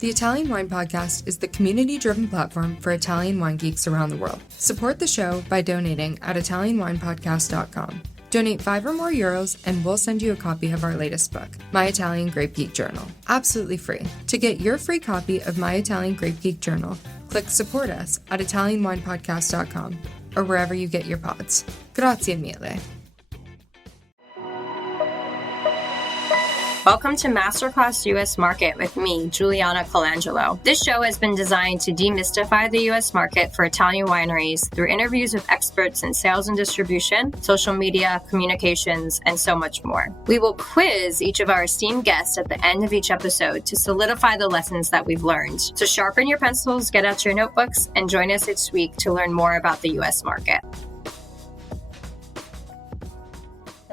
The Italian Wine Podcast is the community-driven platform for Italian wine geeks around the world. Support the show by donating at ItalianWinepodcast.com. Donate €5 or more and we'll send you a copy of our latest book, My Italian Grape Geek Journal, absolutely free. To get your free copy of My Italian Grape Geek Journal, click Support Us at ItalianWinepodcast.com or wherever you get your pods. Grazie mille. Welcome to Masterclass U.S. Market with me, Juliana Colangelo. This show has been designed to demystify the U.S. market for Italian wineries through interviews with experts in sales and distribution, social media, communications, and so much more. We will quiz each of our esteemed guests at the end of each episode to solidify the lessons that we've learned. So sharpen your pencils, get out your notebooks, and join us each week to learn more about the U.S. market.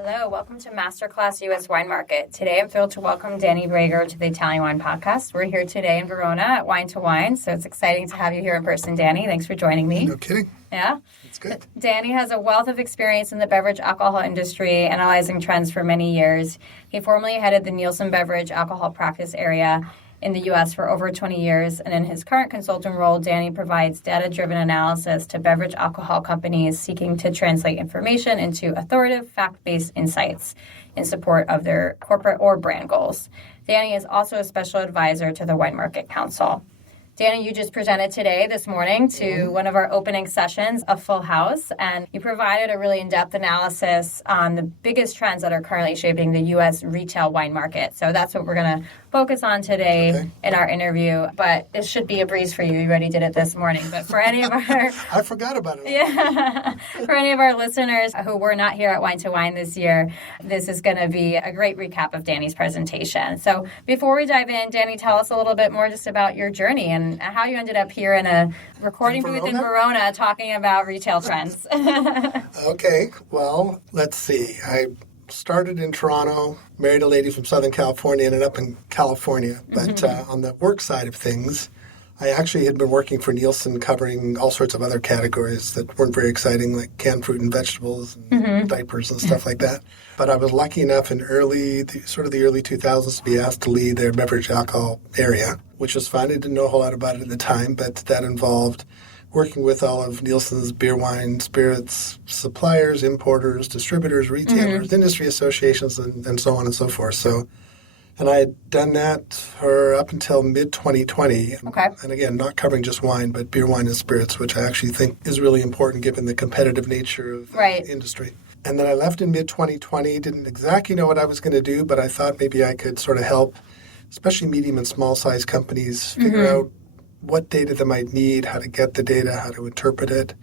Hello, welcome to Masterclass U.S. Wine Market. Today I'm thrilled to welcome Danny Brager to the Italian Wine Podcast. We're here today in Verona at Wine to Wine, so it's exciting to have you here in person, Danny. Thanks for joining me. No kidding. Yeah? That's good. Danny has a wealth of experience in the beverage alcohol industry, analyzing trends for many years. He formerly headed the Nielsen Beverage Alcohol practice area in the U.S. for over 20 years, and in his current consulting role, Danny provides data-driven analysis to beverage alcohol companies seeking to translate information into authoritative, fact-based insights in support of their corporate or brand goals. Danny is also a special advisor to the Wine Market Council. Danny, you just presented this morning to one of our opening sessions, A Full House, and you provided a really in-depth analysis on the biggest trends that are currently shaping the U.S. retail wine market. So that's what we're going to focus on today in our interview, but it should be a breeze for you. You already did it this morning, but for any of our... I forgot about it. Yeah. For any of our listeners who were not here at Wine to Wine this year, this is going to be a great recap of Danny's presentation. So before we dive in, Danny, tell us a little bit more just about your journey and how you ended up here in a recording booth in Verona talking about retail trends. Okay, well, let's see. I started in Toronto, married a lady from Southern California, ended up in California. But on the work side of things, I actually had been working for Nielsen covering all sorts of other categories that weren't very exciting, like canned fruit and vegetables and diapers and stuff like that. But I was lucky enough in the early 2000s to be asked to lead their beverage alcohol area, which was fun. I didn't know a whole lot about it at the time, but that involved working with all of Nielsen's beer, wine, spirits, suppliers, importers, distributors, retailers, industry associations, and so on and so forth. So, and I had done that for up until mid-2020. Okay. And again, not covering just wine, but beer, wine, and spirits, which I actually think is really important given the competitive nature of the industry. And then I left in mid-2020, didn't exactly know what I was going to do, but I thought maybe I could sort of help, especially medium and small-sized companies, figure out what data they might need, how to get the data, how to interpret it.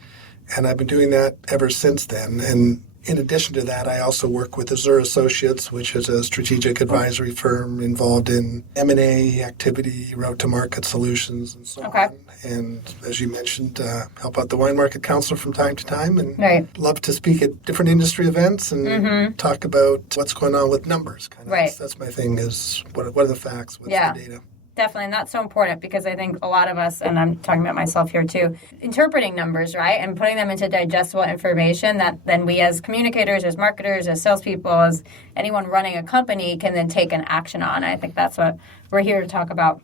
And I've been doing that ever since then. And in addition to that, I also work with Azure Associates, which is a strategic advisory firm involved in M&A activity, route-to-market solutions, and so on. And as you mentioned, help out the Wine Market Council from time to time, and love to speak at different industry events and talk about what's going on with numbers. That's my thing, is what are the facts, what's the data. Definitely, and that's so important because I think a lot of us, and I'm talking about myself here too, interpreting numbers, right, and putting them into digestible information that then we as communicators, as marketers, as salespeople, as anyone running a company can then take an action on. I think that's what we're here to talk about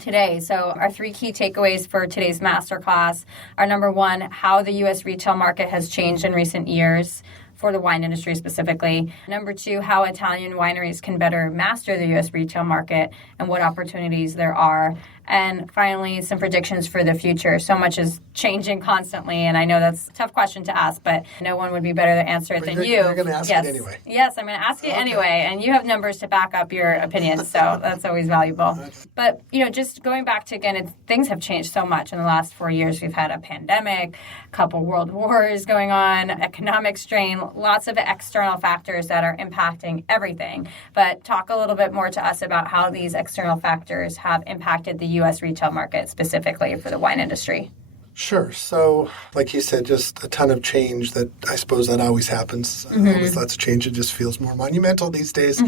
today. So our 3 key takeaways for today's masterclass are, number 1, how the U.S. retail market has changed in recent years for the wine industry specifically. Number 2, how Italian wineries can better master the U.S. retail market and what opportunities there are. And finally, some predictions for the future. So much is changing constantly, and I know that's a tough question to ask, but no one would be better to answer it than you. You're going to ask it anyway. Yes, I'm going to ask it anyway, and you have numbers to back up your opinions, so that's always valuable. But, just going back to, again, things have changed so much in the last 4 years. We've had a pandemic, a couple world wars going on, economic strain, lots of external factors that are impacting everything. But talk a little bit more to us about how these external factors have impacted the U.S. retail market specifically for the wine industry. Sure. So, like you said, just a ton of change that I suppose that always happens. Always lots of change. It just feels more monumental these days.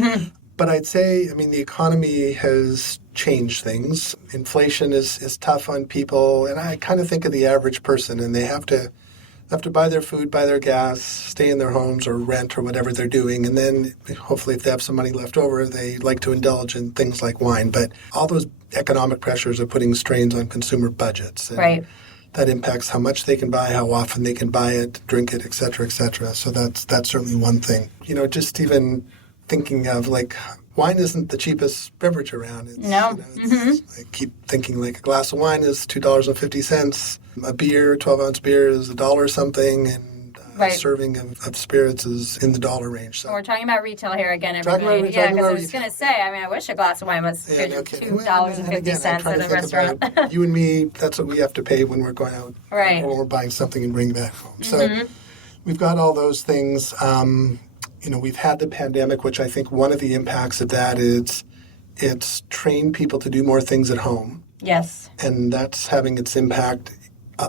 But I'd say, the economy has changed things. Inflation is tough on people. And I kind of think of the average person, and they have to have to buy their food, buy their gas, stay in their homes or rent or whatever they're doing. And then hopefully if they have some money left over, they like to indulge in things like wine. But all those economic pressures are putting strains on consumer budgets. And right. that impacts how much they can buy, how often they can buy it, drink it, et cetera, et cetera. So that's certainly one thing. Just even thinking of wine isn't the cheapest beverage around. No. I keep thinking like a glass of wine is $2.50. A beer, 12-ounce beer is $1 something, and a serving of spirits is in the dollar range. So we're talking about retail here again, everybody. Because I was going to say, I wish a glass of wine was $2.50 at a restaurant. You and me, that's what we have to pay when we're going out right. or we're buying something and bringing it back home. So we've got all those things. We've had the pandemic, which I think one of the impacts of that is it's trained people to do more things at home. Yes. And that's having its impact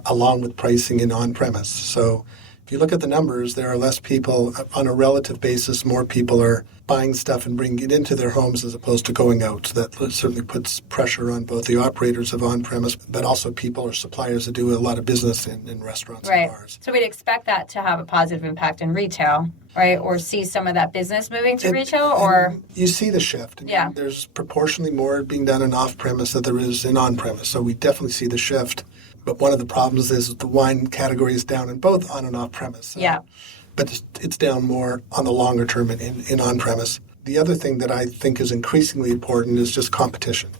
along with pricing in on-premise. So if you look at the numbers, there are less people, on a relative basis, more people are buying stuff and bringing it into their homes as opposed to going out. So that certainly puts pressure on both the operators of on-premise, but also people or suppliers that do a lot of business in restaurants and bars. So we'd expect that to have a positive impact in retail, right? Or see some of that business moving to retail, or? You see the shift. Yeah. There's proportionally more being done in off-premise than there is in on-premise. So we definitely see the shift. But one of the problems is that the wine category is down in both on and off-premise. So. Yeah. But it's down more on the longer term in on-premise. The other thing that I think is increasingly important is just competition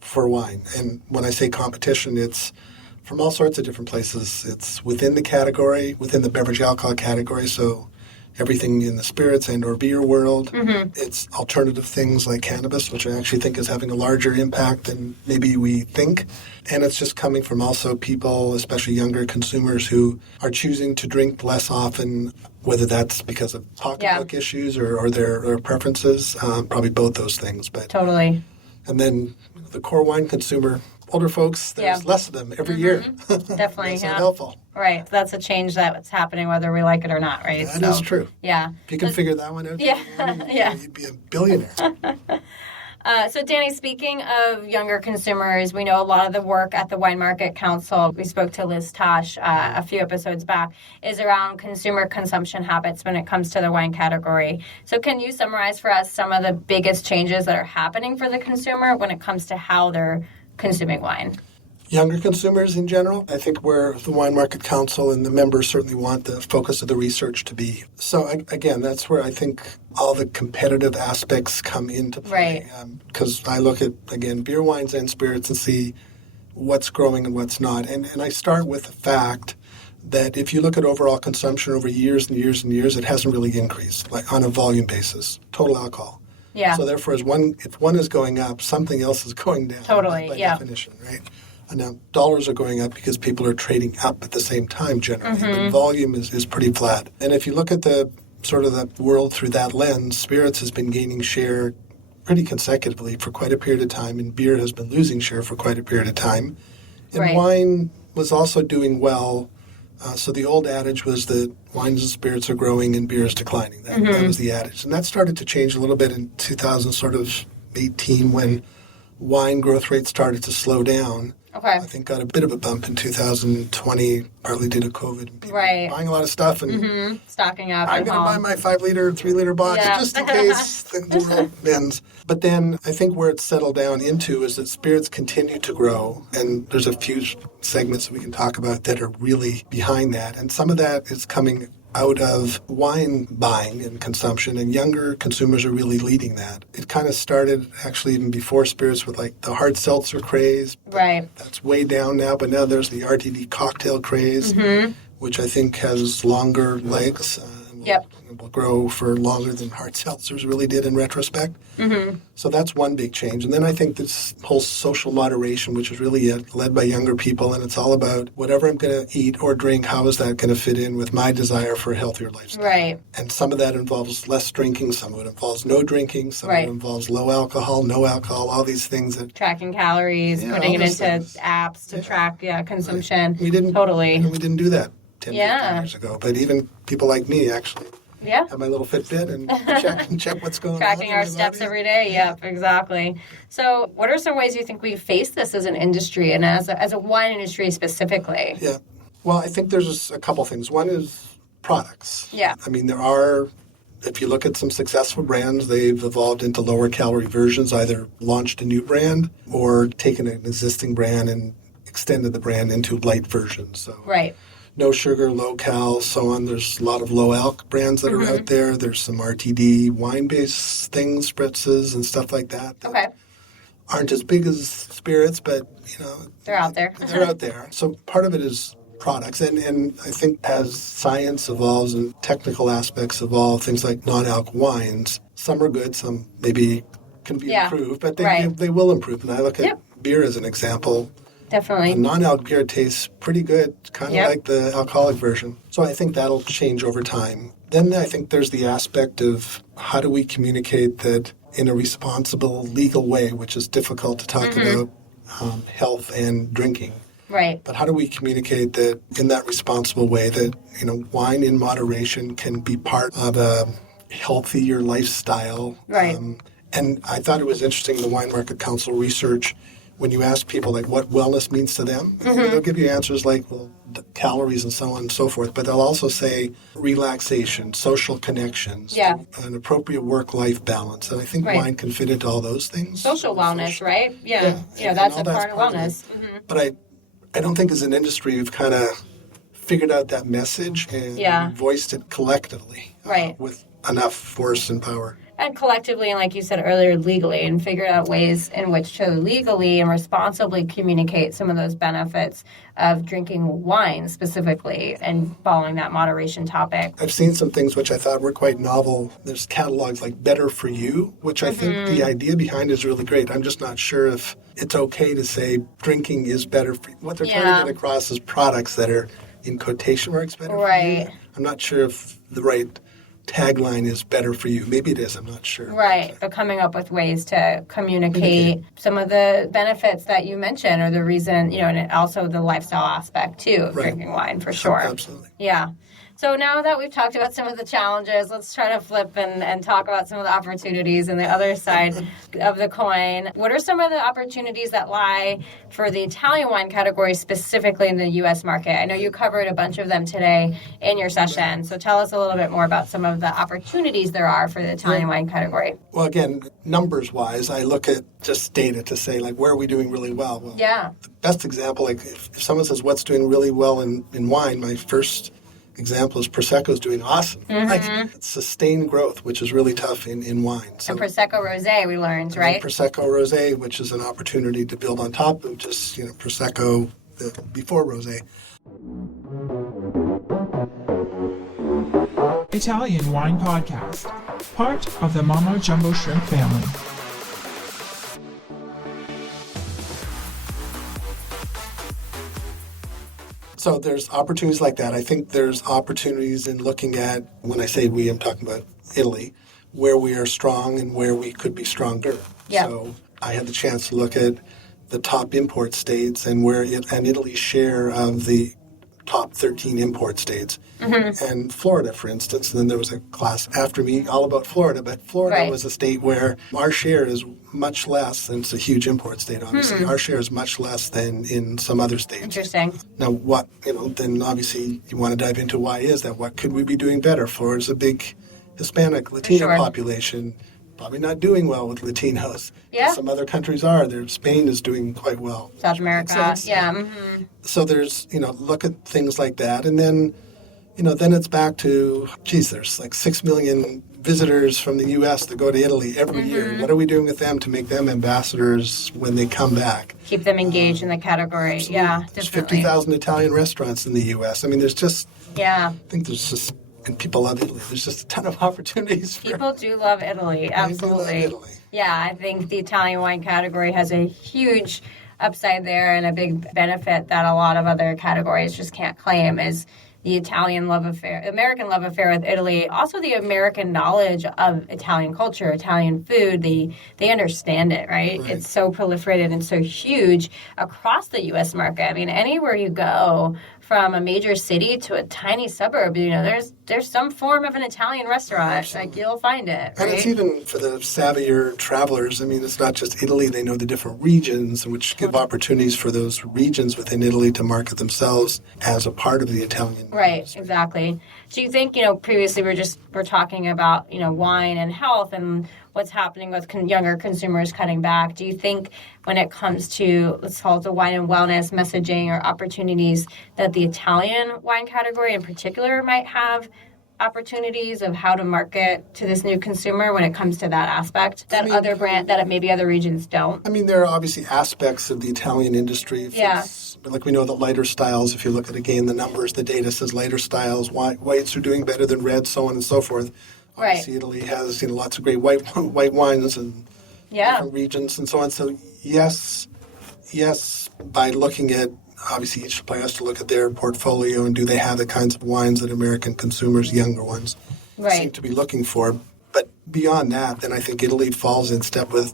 for wine. And when I say competition, it's from all sorts of different places. It's within the category, within the beverage alcohol category, so everything in the spirits and or beer world. It's alternative things like cannabis, which I actually think is having a larger impact than maybe we think. And it's just coming from also people, especially younger consumers, who are choosing to drink less often, whether that's because of pocketbook issues or their preferences, probably both those things. But totally. And then the core wine consumer, older folks, there's less of them every year. Definitely, That's not helpful. Right. So that's a change that's happening whether we like it or not, right? That is true. Yeah. If you can figure that one out, you'd be a billionaire. So, Danny, speaking of younger consumers, we know a lot of the work at the Wine Market Council, we spoke to Liz Tosh a few episodes back, is around consumer consumption habits when it comes to the wine category. So can you summarize for us some of the biggest changes that are happening for the consumer when it comes to how they're consuming wine? Younger consumers in general, I think where the Wine Market Council and the members certainly want the focus of the research to be. So again, that's where I think all the competitive aspects come into play. Because I look at, again, beer, wines, and spirits and see what's growing and what's not. And I start with the fact that if you look at overall consumption over years and years and years, it hasn't really increased, like on a volume basis, total alcohol. Yeah. So therefore, if one is going up, something else is going down. Totally, by definition, right? And now dollars are going up because people are trading up at the same time generally, but volume is pretty flat. And if you look at the sort of the world through that lens, spirits has been gaining share pretty consecutively for quite a period of time, and beer has been losing share for quite a period of time. And wine was also doing well. So the old adage was that wines and spirits are growing and beer is declining. That was the adage. And that started to change a little bit in 2018 when wine growth rates started to slow down. Okay. I think got a bit of a bump in 2020, partly due to COVID. And people buying a lot of stuff and stocking up. I'm going to buy my 5-liter, 3-liter box just in case the world ends. But then I think where it's settled down into is that spirits continue to grow. And there's a few segments that we can talk about that are really behind that. And some of that is coming out of wine buying and consumption, and younger consumers are really leading that. It kind of started actually even before spirits with like the hard seltzer craze. Right. That's way down now, but now there's the RTD cocktail craze, which I think has longer legs. Will grow for longer than hard seltzers really did in retrospect. So that's one big change. And then I think this whole social moderation, which is really led by younger people, and it's all about whatever I'm going to eat or drink, how is that going to fit in with my desire for a healthier lifestyle? Right. And some of that involves less drinking, some of it involves no drinking, some of it involves low alcohol, no alcohol, all these things. That tracking calories, putting it into apps to track consumption. Right. We didn't do that 10, 15 years ago. But even people like me actually have my little Fitbit and check what's going on. Tracking our steps every day. Yep, exactly. So what are some ways you think we face this as an industry and as a wine industry specifically? Yeah. Well, I think there's a couple things. One is products. Yeah. I mean, if you look at some successful brands, they've evolved into lower calorie versions, either launched a new brand or taken an existing brand and extended the brand into light versions. So right. No sugar, low cal, so on. There's a lot of low alc brands that are out there. There's some RTD wine-based things, spritzes and stuff like that. Aren't as big as spirits, but they're out there. They're out there. So part of it is products, and I think as science evolves and technical aspects evolve, things like non-alc wines, some are good, some maybe can be improved, but they will improve. And I look at beer as an example. Definitely. A non-alc beer tastes pretty good, kind of like the alcoholic version. So I think that'll change over time. Then I think there's the aspect of how do we communicate that in a responsible, legal way, which is difficult to talk about health and drinking. Right. But how do we communicate that in that responsible way that, wine in moderation can be part of a healthier lifestyle? Right. And I thought it was interesting, the Wine Market Council research, when you ask people like what wellness means to them, they'll give you answers like, well, the calories and so on and so forth, but they'll also say relaxation, social connections, an appropriate work-life balance. And I think wine can fit into all those things. Social wellness, right? Yeah, that's a part of wellness. But I don't think as an industry we've kind of figured out that message and voiced it collectively with enough force and power. And collectively, and like you said earlier, legally, and figure out ways in which to legally and responsibly communicate some of those benefits of drinking wine specifically and following that moderation topic. I've seen some things which I thought were quite novel. There's catalogs like Better For You, which I think the idea behind is really great. I'm just not sure if it's okay to say drinking is better for you. What they're trying to get across is products that are in quotation marks better for you. I'm not sure if the right tagline is better for you. Maybe it is, I'm not sure. Right, but coming up with ways to communicate some of the benefits that you mentioned or the reason, and also the lifestyle aspect too of drinking wine for sure. Absolutely. Yeah. So now that we've talked about some of the challenges, let's try to flip and talk about some of the opportunities and the other side of the coin. What are some of the opportunities that lie for the Italian wine category specifically in the U.S. market? I know you covered a bunch of them today in your session, so tell us a little bit more about some of the opportunities there are for the Italian wine category. Well, again, numbers-wise, I look at just data to say, like, where are we doing really well? Well, the best example, like, if someone says what's doing really well in wine, my first example is Prosecco's doing awesome. Like, it's sustained growth, which is really tough in wine. So, and Prosecco Rosé, we learned, right? Prosecco Rosé, which is an opportunity to build on top of just, Prosecco before Rosé. Italian Wine Podcast, part of the Mama Jumbo Shrimp family. So there's opportunities like that. I think there's opportunities in looking at, when I say we, I'm talking about Italy, where we are strong and where we could be stronger. Yeah. So I had the chance to look at the top import states and Italy's share of the top 13 import states. And Florida, for instance. And then there was a class after me all about Florida. But Florida was a state where our share is much less, and it's a huge import state, obviously. Our share is much less than in some other states. Interesting. Now, then obviously you want to dive into why is that? What could we be doing better? Florida's a big Hispanic, Latino population. Probably not doing well with Latinos. Yeah. Some other countries are. Spain is doing quite well. South America, So there's, look at things like that. And then, then it's back to, there's like 6 million visitors from the U.S. that go to Italy every year. What are we doing with them to make them ambassadors when they come back? Keep them engaged in the category. Absolutely. Yeah, There's definitely. 50,000 Italian restaurants in the U.S. I mean, there's just, I think there's just, and people love Italy. There's just a ton of opportunities. People do love Italy, absolutely. They do love Italy. Yeah, I think the Italian wine category has a huge upside there, and a big benefit that a lot of other categories just can't claim is the Italian love affair, American love affair with Italy, also the American knowledge of Italian culture, Italian food. They understand it, right? It's so proliferated and so huge across the U.S. market. I mean, anywhere you go from a major city to a tiny suburb, there's some form of an Italian restaurant. Absolutely. Like, you'll find it, right? And it's even for the savvier travelers. I mean, it's not just Italy. They know the different regions, which give opportunities for those regions within Italy to market themselves as a part of the Italian Right, industry. exactly. Do you think, previously we're talking about, wine and health and what's happening with younger consumers cutting back. Do you think when it comes to, let's call it the wine and wellness messaging or opportunities, that the Italian wine category in particular might have opportunities of how to market to this new consumer when it comes to that aspect that maybe other regions don't? I mean, there are obviously aspects of the Italian industry. Like we know that lighter styles, if you look at, again, the numbers, the data says lighter styles, whites are doing better than reds, so on and so forth. Obviously, Italy has lots of great white wines and different regions and so on. So yes, by looking at, obviously each supplier has to look at their portfolio and do they have the kinds of wines that American consumers, younger ones, seem to be looking for. But beyond that, then I think Italy falls in step with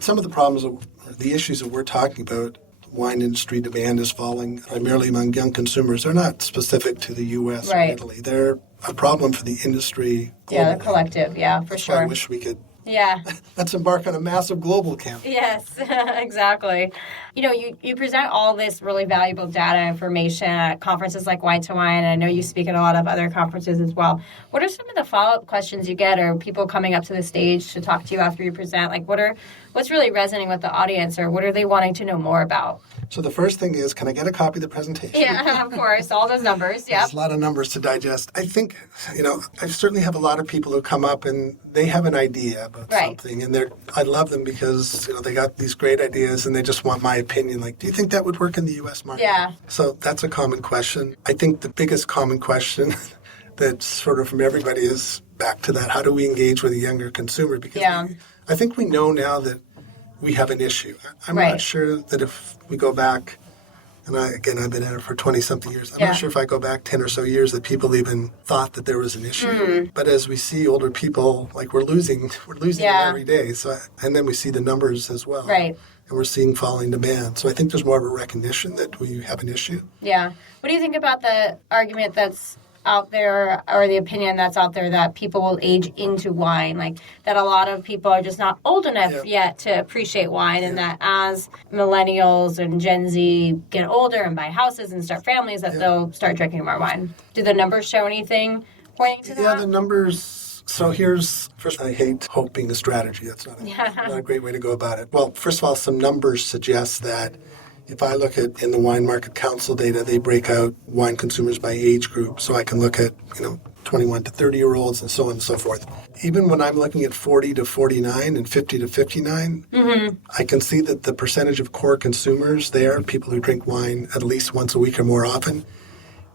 some of the problems, or the issues that we're talking about. Wine industry demand is falling primarily among young consumers. They're not specific to the U.S. or Italy. They're a problem for the industry globally. Yeah, the collective. Yeah, for sure. I wish we could. Yeah. Let's embark on a massive global campaign. Yes, exactly. You present all this really valuable data information at conferences like Wine to Wine, and I know you speak at a lot of other conferences as well. What are some of the follow-up questions you get, or people coming up to the stage to talk to you after you present? Like, what's really resonating with the audience, or what are they wanting to know more about? So the first thing is, can I get a copy of the presentation? Yeah, of course. All those numbers, yeah. There's a lot of numbers to digest. I think, I certainly have a lot of people who come up and they have an idea about something. And I love them because, they got these great ideas and they just want my opinion. Like, do you think that would work in the U.S. market? Yeah. So that's a common question. I think the biggest common question that's sort of from everybody is back to that. How do we engage with a younger consumer? Because I think we know now that we have an issue. I'm not sure that if we go back, and I've been at it for 20-something years, I'm not sure if I go back 10 or so years that people even thought that there was an issue. But as we see older people, like we're losing them every day. So, and then we see the numbers as well. Right. And we're seeing falling demand. So I think there's more of a recognition that we have an issue. Yeah. What do you think about the argument that's out there, or the opinion that's out there, that people will age into wine, like that a lot of people are just not old enough yet to appreciate wine, and that as millennials and Gen Z get older and buy houses and start families, that they'll start drinking more wine? Do the numbers show anything pointing to that? Yeah, the numbers. So first, I hate hoping a strategy. That's not a great way to go about it. Well, first of all, some numbers suggest that if I look at in the Wine Market Council data, they break out wine consumers by age group. So I can look at, 21 to 30-year-olds and so on and so forth. Even when I'm looking at 40 to 49 and 50 to 59, I can see that the percentage of core consumers there, people who drink wine at least once a week or more often,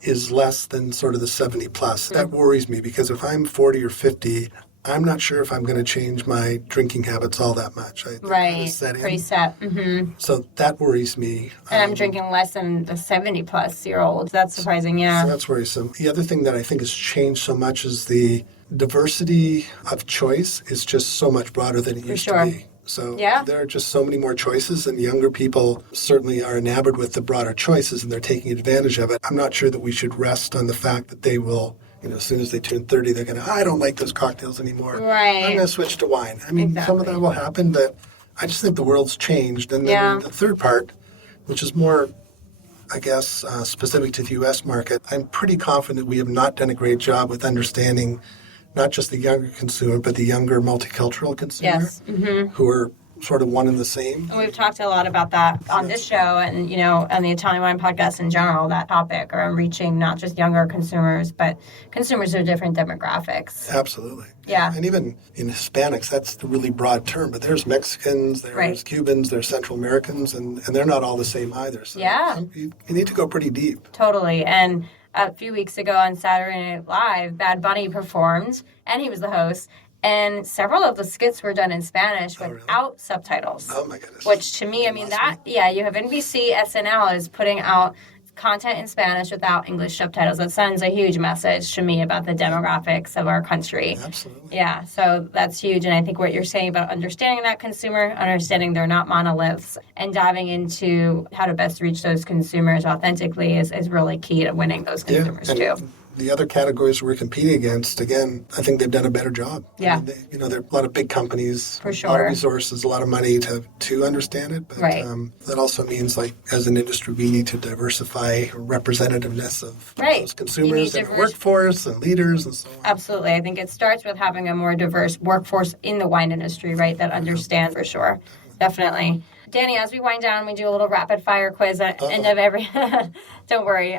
is less than sort of the 70 plus. That worries me because if I'm 40 or 50, I'm not sure if I'm going to change my drinking habits all that much. Pretty set. Mm-hmm. So that worries me. And I'm drinking less than the 70-plus-year-olds. That's surprising, yeah. So that's worrisome. The other thing that I think has changed so much is the diversity of choice is just so much broader than it used to be. So there are just so many more choices, and younger people certainly are enamored with the broader choices, and they're taking advantage of it. I'm not sure that we should rest on the fact that they will, as soon as they turn 30, they're going to, I don't like those cocktails anymore. Right. I'm going to switch to wine. I mean, some of that will happen, but I just think the world's changed. And then the third part, which is more, I guess, specific to the U.S. market, I'm pretty confident we have not done a great job with understanding not just the younger consumer, but the younger multicultural consumer who are sort of one and the same. And we've talked a lot about that on this show and, on the Italian Wine Podcast in general, that topic around reaching not just younger consumers, but consumers of different demographics. Absolutely. Yeah. And even in Hispanics, that's the really broad term, but there's Mexicans, there's Cubans, there's Central Americans, and they're not all the same either. So you need to go pretty deep. Totally. And a few weeks ago on Saturday Night Live, Bad Bunny performed, and he was the host. And several of the skits were done in Spanish without subtitles. Oh, my goodness. Which to me, you have NBC, SNL is putting out content in Spanish without English subtitles. That sends a huge message to me about the demographics of our country. Absolutely. Yeah, so that's huge. And I think what you're saying about understanding that consumer, understanding they're not monoliths, and diving into how to best reach those consumers authentically is really key to winning those consumers too. The other categories we're competing against, again, I think they've done a better job. Yeah. I mean, there are a lot of big companies, For sure. a lot of resources, a lot of money to understand it. But Right. That also means, like, as an industry, we need to diversify representativeness of Right. those consumers and diverse workforce and leaders and so on. Absolutely. I think it starts with having a more diverse workforce in the wine industry, right, that understands for sure. Definitely. Danny, as we wind down, we do a little rapid fire quiz at the end of every... Don't worry.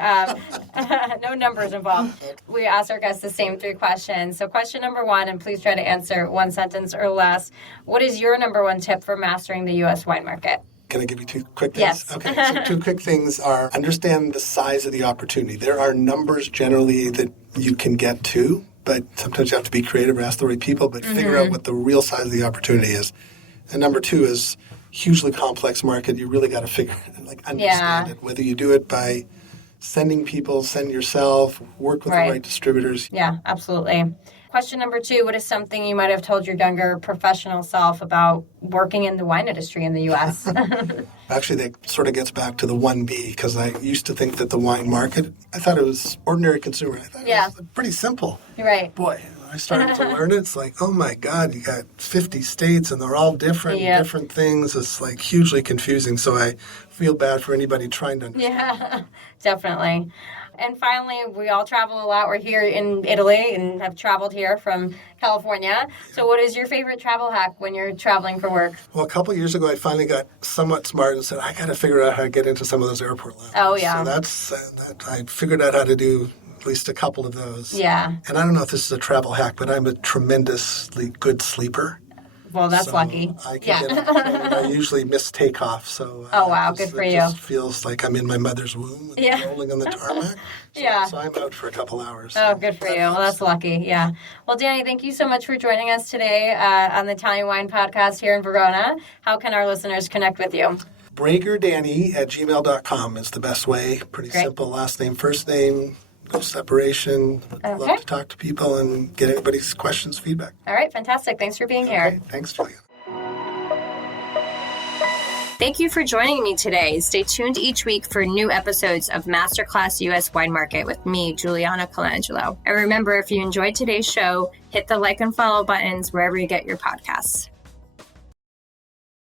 No numbers involved. We ask our guests the same 3 questions. So question number 1, and please try to answer 1 sentence or less. What is your number 1 tip for mastering the U.S. wine market? Can I give you 2 quick things? Yes. Okay, so 2 quick things are understand the size of the opportunity. There are numbers generally that you can get to, but sometimes you have to be creative or ask the right people, but figure out what the real size of the opportunity is. And number 2 is hugely complex market. You really got to understand it, whether you do it by sending people, send yourself, work with the right distributors. Yeah, absolutely. Question number 2, what is something you might have told your younger professional self about working in the wine industry in the U.S.? Actually, that sort of gets back to the 1B, because I used to think that the wine market, I thought it was ordinary consumer. I thought it was pretty simple. Right. Boy, I started to learn it. It's like, oh my God, you got 50 states and they're all different things. It's like hugely confusing. So I feel bad for anybody trying to understand. Yeah, definitely. And finally, we all travel a lot. We're here in Italy and have traveled here from California. So what is your favorite travel hack when you're traveling for work? Well, a couple of years ago, I finally got somewhat smart and said, I got to figure out how to get into some of those airport lounges. Oh, yeah. So I figured out how to do at least a couple of those. Yeah. And I don't know if this is a travel hack, but I'm a tremendously good sleeper. Well, that's lucky. I can get I usually miss takeoff, so oh wow, good for you. It just feels like I'm in my mother's womb and rolling on the tarmac. So I'm out for a couple hours. Oh, good for you. Well, that's lucky. Yeah. Well, Danny, thank you so much for joining us today on the Italian Wine Podcast here in Verona. How can our listeners connect with you? BragerDanny@gmail.com is the best way. Pretty simple. Last name, first name. No separation. Love to talk to people and get everybody's questions, feedback. All right, fantastic. Thanks for being here. Thanks, Juliana. Thank you for joining me today. Stay tuned each week for new episodes of Masterclass U.S. Wine Market with me, Juliana Colangelo. And remember, if you enjoyed today's show, hit the like and follow buttons wherever you get your podcasts.